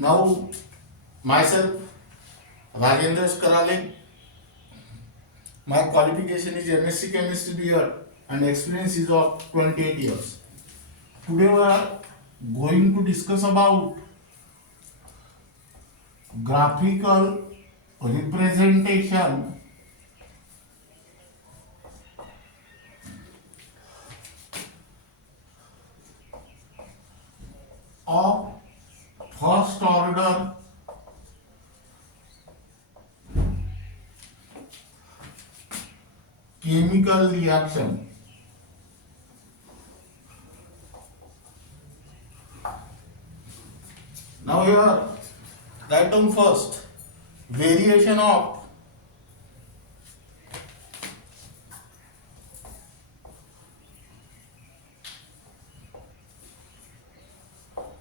Now, myself, Rajendra Karale, my qualification is MSc Chemistry BEd and experience is of 28 years. Today we are going to discuss about graphical representation of first order chemical reaction. Now here, write down first variation of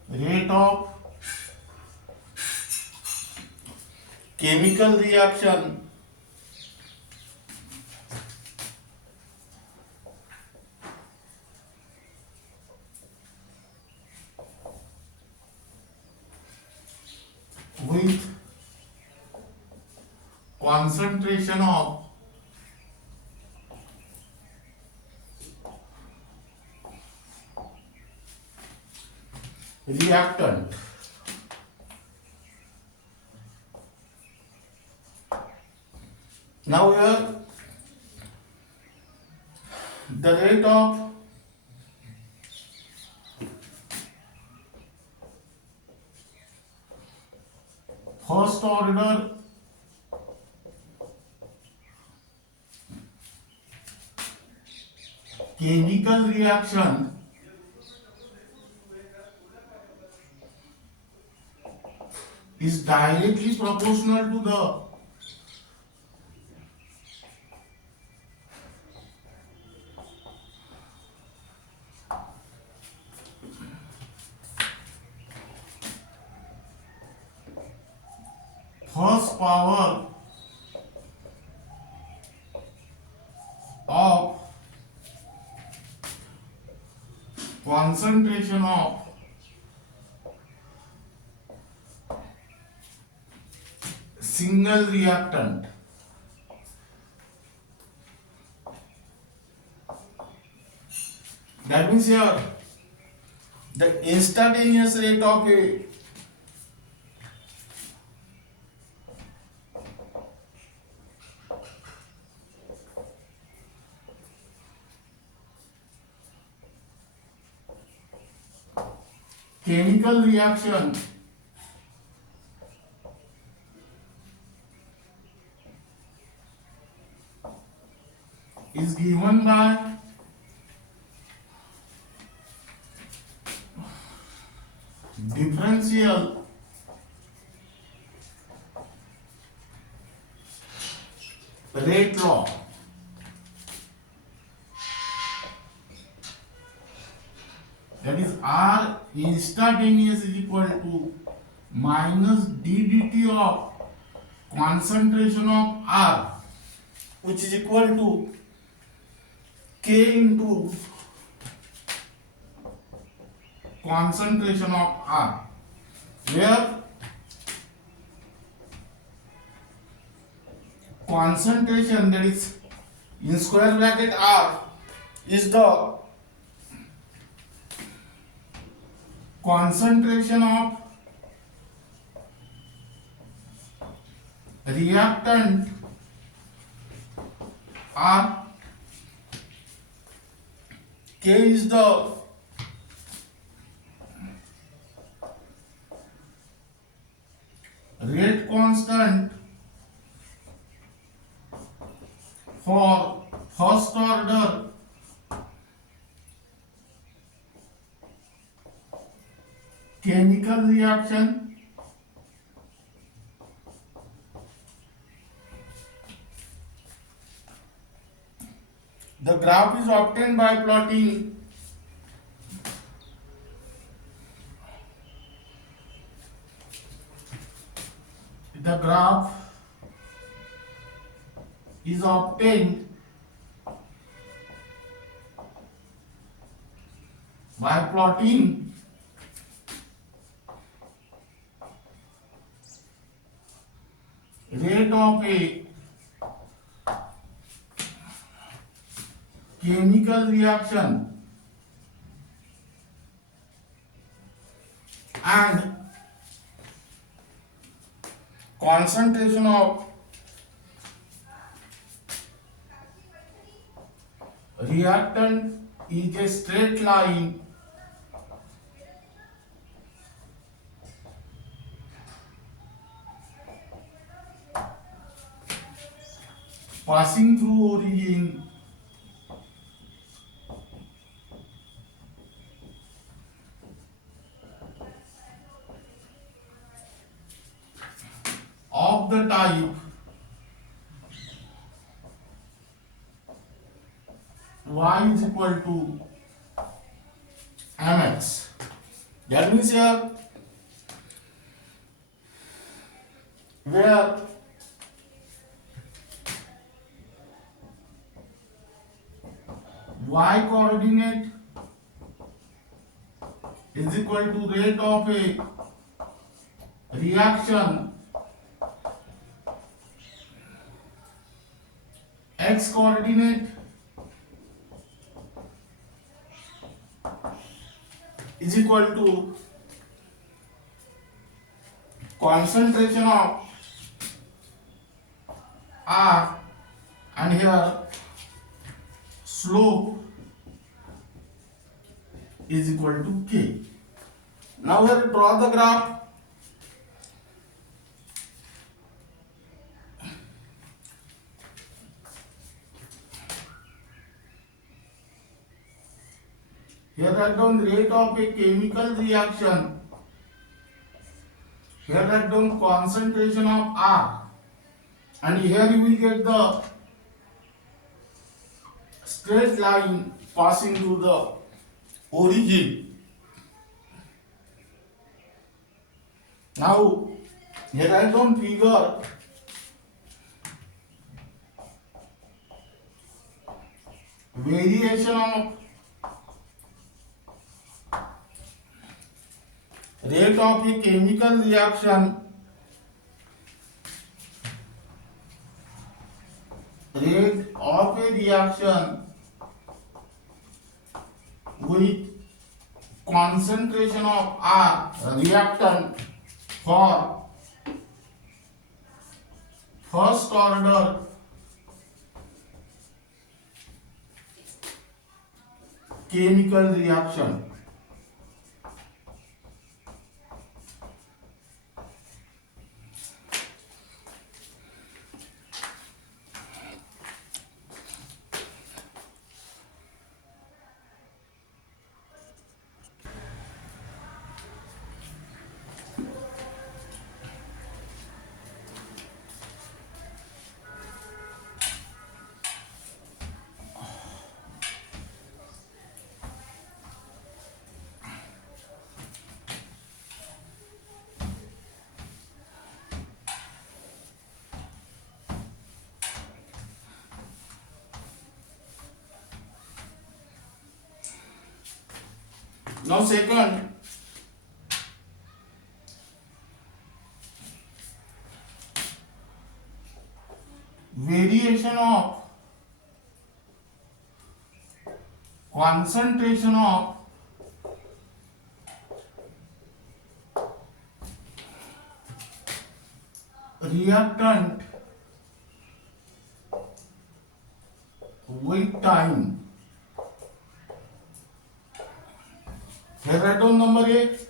rate of chemical reaction with concentration of reactant. Now here the rate of first order chemical reaction is directly proportional to the first power of concentration of single reactant. That means here the instantaneous rate of a chemical reaction is given by differential rate law. That is R instantaneous is equal to minus ddt of concentration of R, which is equal to K into concentration of R, where concentration, that is in square bracket R, is the concentration of reactant R, K is the rate constant for first order chemical reaction The graph is obtained by plotting the graph is obtained by plotting rate of a chemical reaction and concentration of reactant is a straight line passing through origin of the type y is equal to mx. That means here where y coordinate is equal to rate of a reaction, x coordinate is equal to concentration of R, and here slope is equal to K. Now here draw the graph. Here write down rate of a chemical reaction. Here write down concentration of R, and here you will get the straight line passing through the origin. Now here write down figure. Variation of rate of a chemical reaction, rate of a reaction with concentration of R, reactant for first order chemical reaction. Now second, variation of concentration of reactant with time. Here write down number 8.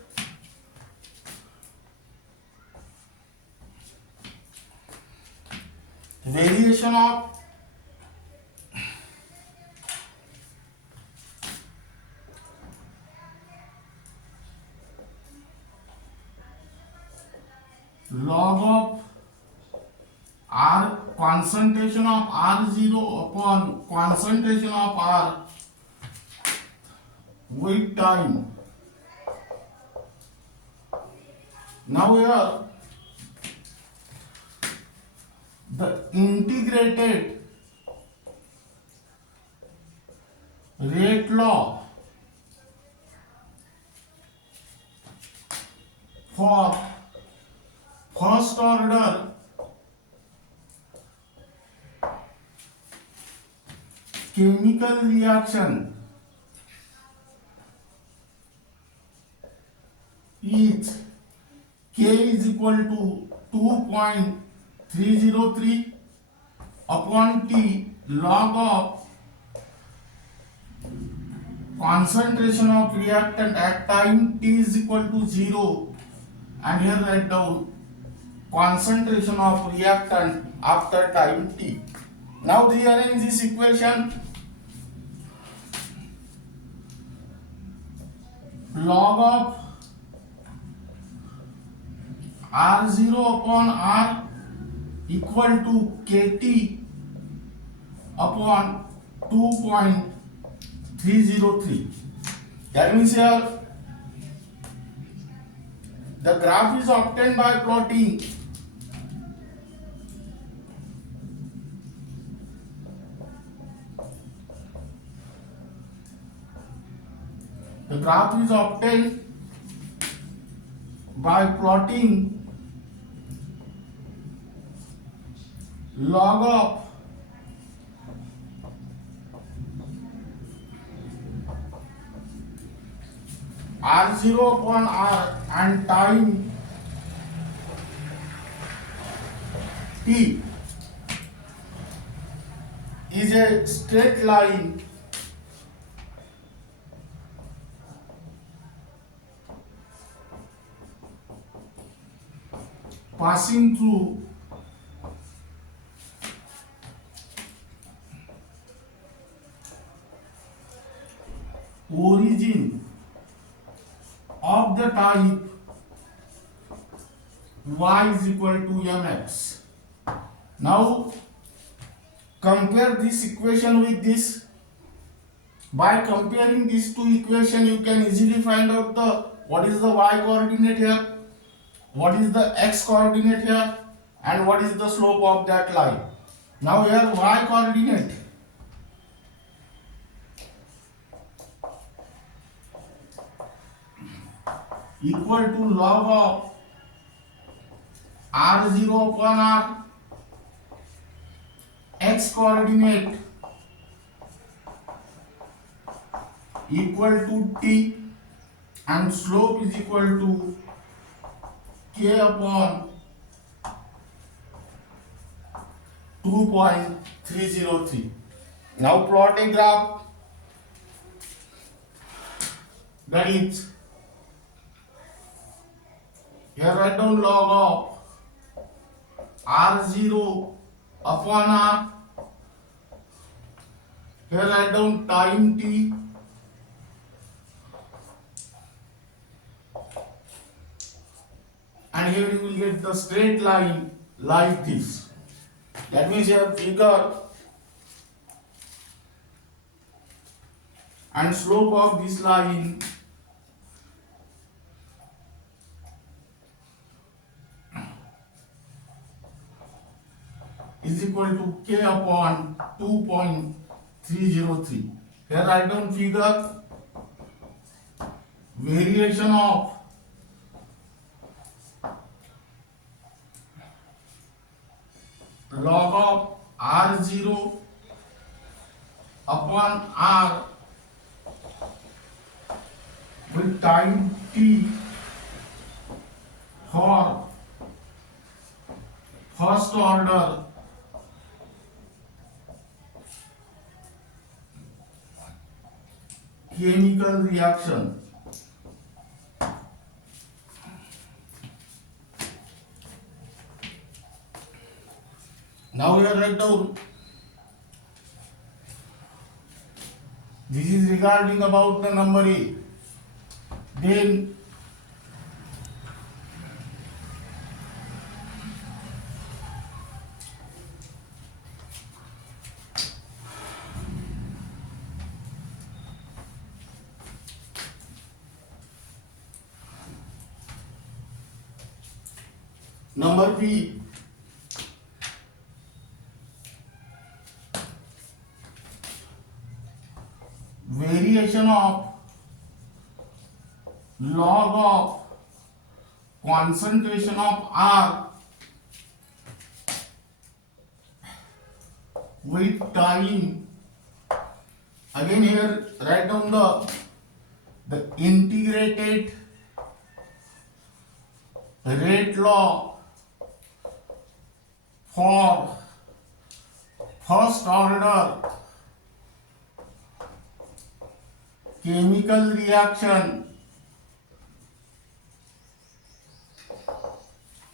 Variation of log of R, concentration of R0 upon concentration of R with time. Now here the integrated rate law for first order chemical reaction is K is equal to 2.303 upon T log of concentration of reactant at time T is equal to 0, and here write down concentration of reactant after time T. Now rearrange this equation. Log of R0 upon R equal to KT upon 2.303. That means here the graph is obtained by plotting log of R0 upon R and time T is a straight line passing through origin of the type y is equal to mx. Now compare this equation with this. By comparing these two equations, you can easily find out what is the y coordinate here, what is the x coordinate here, and what is the slope of that line. Now here y coordinate equal to log of R0 upon R, x coordinate equal to t, and slope is equal to k upon 2.303. Now plot a graph that is, here write down log of R0 upon R, here write down time t, and here you will get the straight line like this. That means here figure and slope of this line is equal to k upon 2.303. Here write down figure, variation of log of R0 upon R with time t for first order chemical reaction. Now we are write down, this is regarding about the number A. Then number B, variation of log of concentration of R with time Again here write down the integrated rate law for first order chemical reaction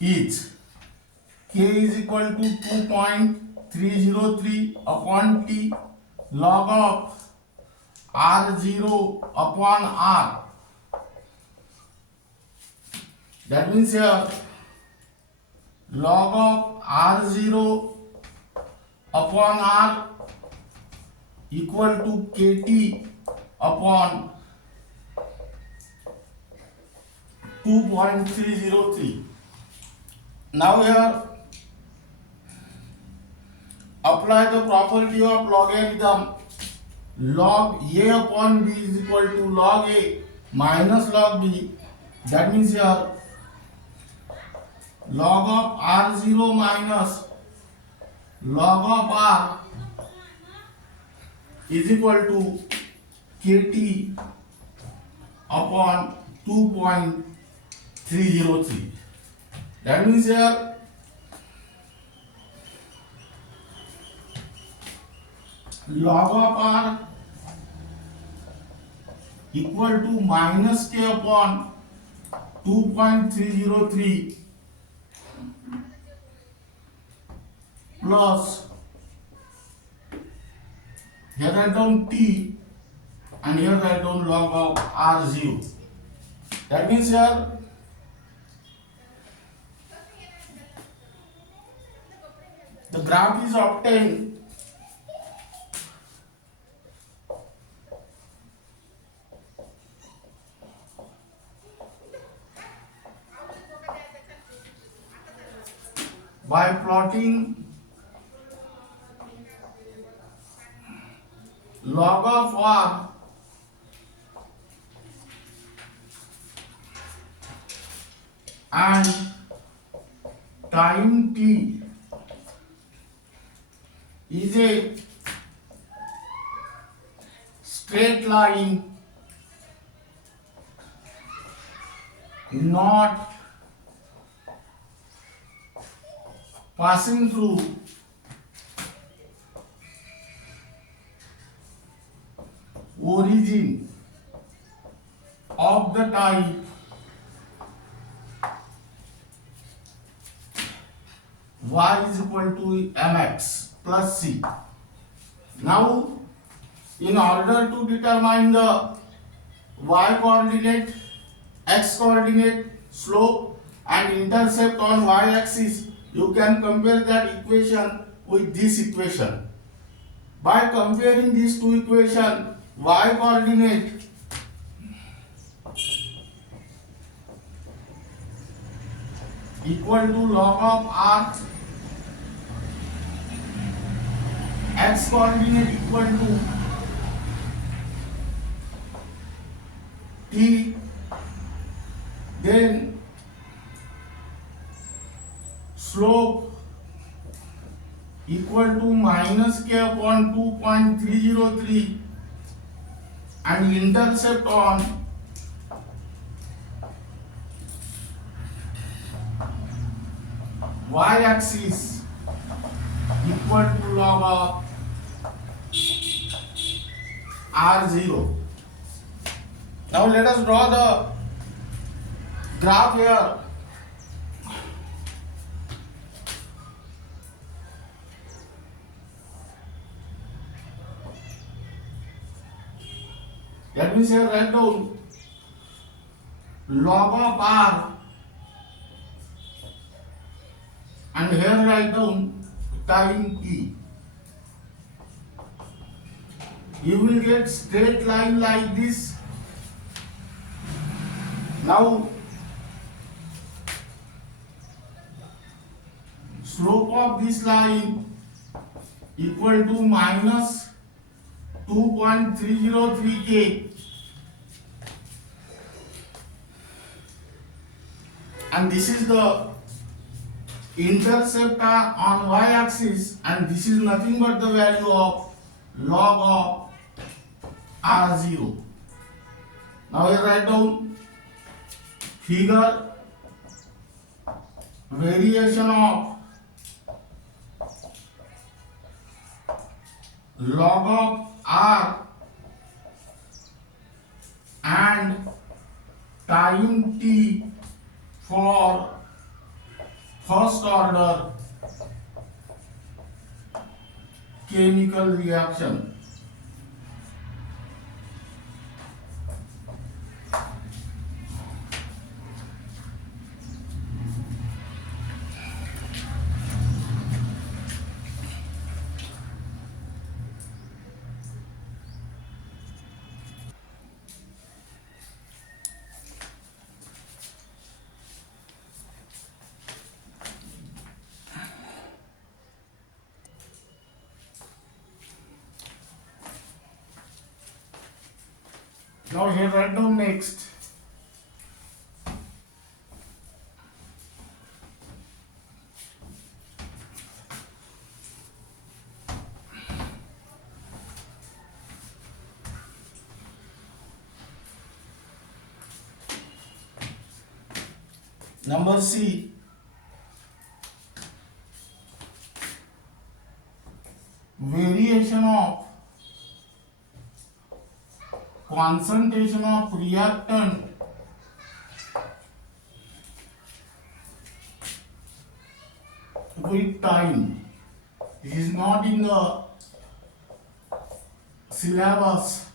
is K is equal to 2.303 upon T log of R0 upon R. That means here log of R0 upon R equal to KT upon 2.303. Now here apply the property of logarithm. Log A upon B is equal to log A minus log B. That means here log of R0 minus log of R is equal to KT upon 2.303. That means here log of R equal to minus K upon 2.303 plus, here write down T and here write down log of R0. That means here the graph is obtained by plotting log of R and time T is a straight line not passing through origin of the type y is equal to mx plus c. Now, in order to determine the y coordinate, x coordinate, slope and intercept on y axis, you can compare that equation with this equation. By comparing these two equations, y coordinate equal to log of r, x coordinate equal to t, then slope equal to minus k upon 2.303 and intercept on y axis equal to log of R0. Now let us draw the graph here. That means here write down log of R and here write down time t. You will get straight line like this. Now slope of this line equal to minus 2.303k and this is the intercept on y axis and this is nothing but the value of log of R0. Now I write down figure variation of log of R and time t for first order chemical reaction. Now here write down next. Number C. Variation of concentration of reactant with time. It is not in the syllabus.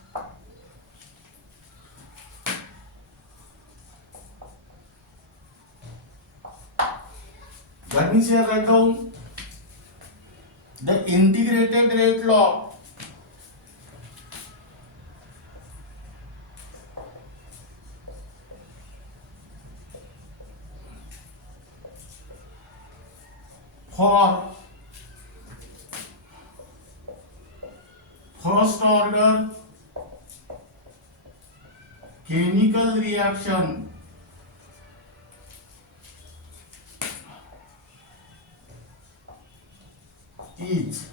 That means here write down the integrated rate law for first order chemical reaction is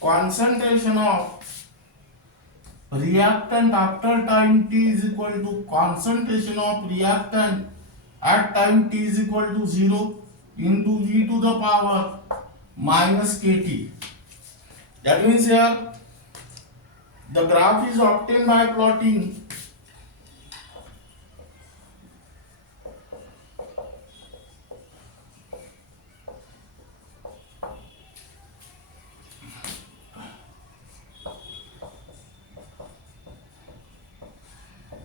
concentration of reactant after time t is equal to concentration of reactant at time t is equal to 0 into e to the power minus kt. That means here the graph is obtained by plotting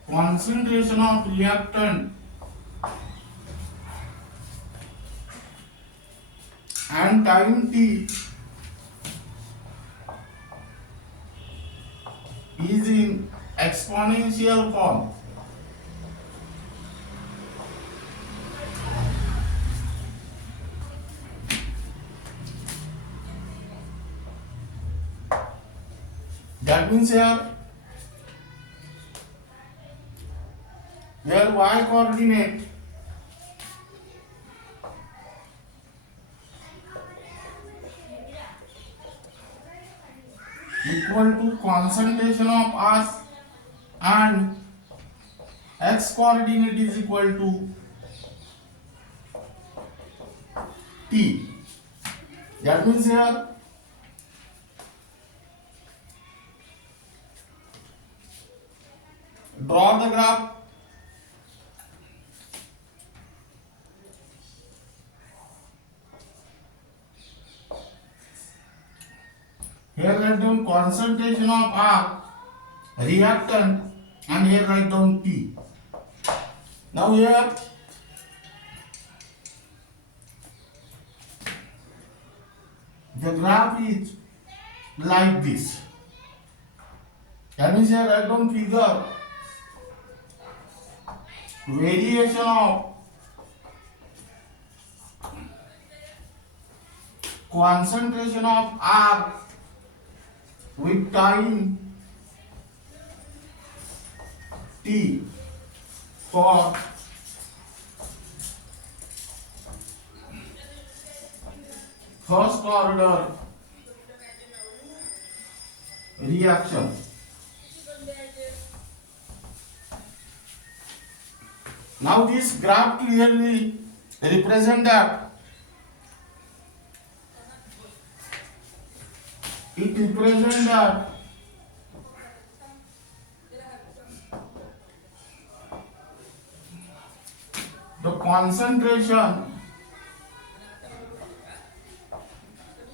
concentration of reactant and time t is in exponential form. That means here where y coordinate equal to concentration of R and x coordinate is equal to t. That means here draw the graph. Here write down concentration of R reactant and here write down T. Now here the graph is like this. That means here write down figure variation of concentration of R with time t for first order reaction. Now this graph clearly represents that the concentration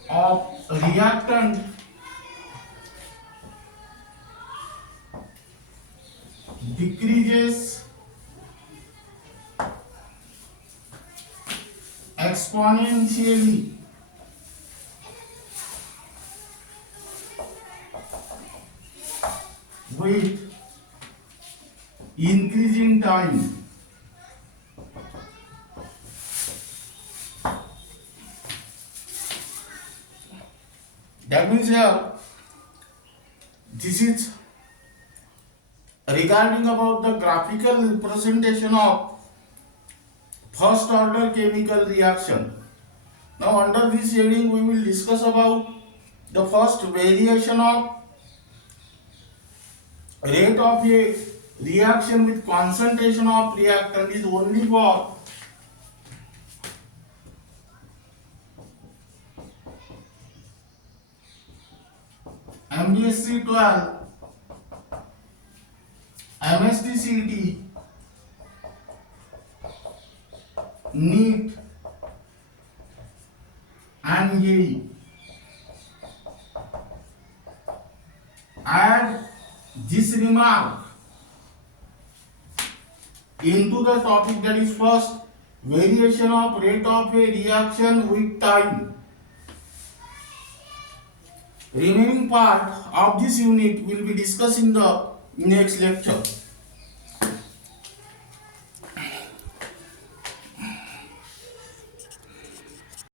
of reactant decreases exponentially with increasing time. That means here, this is regarding about the graphical representation of first order chemical reaction. Now under this heading we will discuss about the first variation of rate of a reaction with concentration of reactant is only for MBSE 12, MHT-CET, NEET and JEE. Add this remark into the topic, that is first variation of rate of a reaction with time. Remaining part of this unit will be discussed in the next lecture.